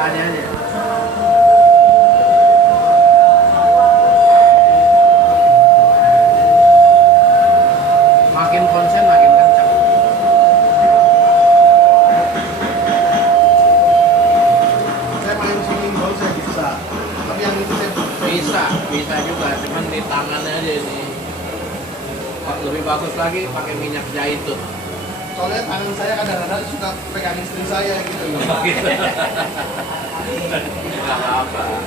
rasanya aja. Makin konsen makin kencang. Saya main swinging ball saya bisa, tapi yang itu saya Bisa juga, cuman di tangannya aja ini. Lebih bagus lagi pakai minyak zaitun. soalnya tangan saya kadang-kadang suka pegang istri saya gitu. Nggak apa-apa.